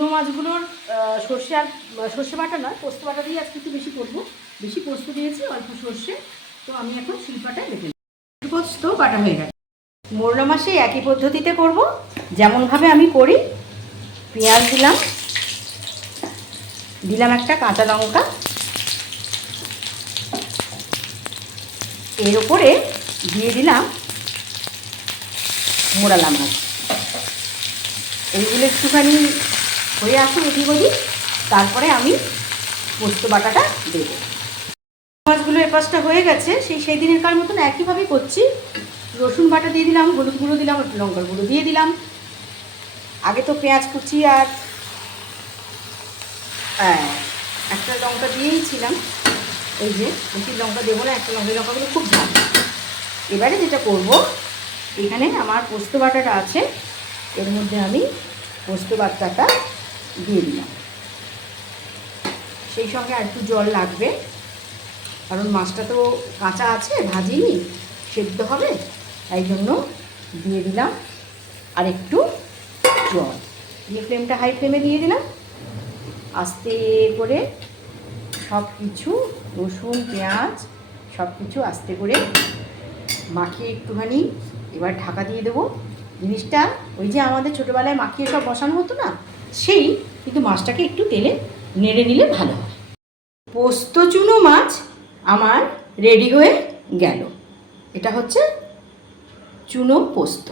চুনো মাছগুলোর সর্ষে আর সর্ষে বাটা নয়, পোস্ত বাটা দিয়ে আজকে একটু বেশি করবো। বেশি পোস্ত দিয়েছি, অল্প সর্ষে। তো আমি এখন শিলপাটায় বেটে পোস্ত বাটা হয়ে গেছে। মোরলা মাসে একই পদ্ধতিতে করব, যেমনভাবে আমি করি। পেঁয়াজ দিলাম একটা কাঁচা লঙ্কা, এর উপরে দিয়ে দিলাম মোরলা মাছ। এইগুলো একটুখানি হয়ে আসুন এদিক ওদিক, তারপরে আমি পোস্ত বাটাটা দেবো। মাছগুলো এপাশটা হয়ে গেছে, সেই দিনেরকার মতন একইভাবেই করছি। রসুন বাটা দিয়ে দিলাম, হলুদ গুঁড়ো দিলাম, একটু লঙ্কার গুঁড়ো দিয়ে দিলাম। আগে তো পেঁয়াজ কুচি আর একটা লঙ্কা দিয়েই ছিলাম। এই যে বেশি লঙ্কা দেবো না, একটা লঙ্কাগুলো খুব ঝাল। এবারে যেটা করব, এখানে আমার পোস্ত বাটাটা আছে, এর মধ্যে আমি পোস্ত বাটাটা দিয়ে দিলাম। সেই সঙ্গে আর একটু জল লাগবে, কারণ মাছটা তো কাঁচা আছে, ভাজিনি, সেদ্ধ হবে, তাই জন্য দিয়ে দিলাম আর একটু জল দিয়ে ফ্লেমটা হাই ফ্লেমে দিয়ে দিলাম। আস্তে করে সব কিছু, রসুন পেঁয়াজ সব কিছু আস্তে করে মাখিয়ে একটুখানি এবার ঢাকা দিয়ে দেবো। জিনিসটা ওই যে আমাদের ছোটোবেলায় মাখিয়ে সব বসানো হতো না, সেই, কিন্তু মাছটাকে একটু তেলে নেড়ে নিলে ভালো হয়। পোস্ত চুনো মাছ আমার রেডি হয়ে গেল। এটা হচ্ছে চুনো পোস্ত।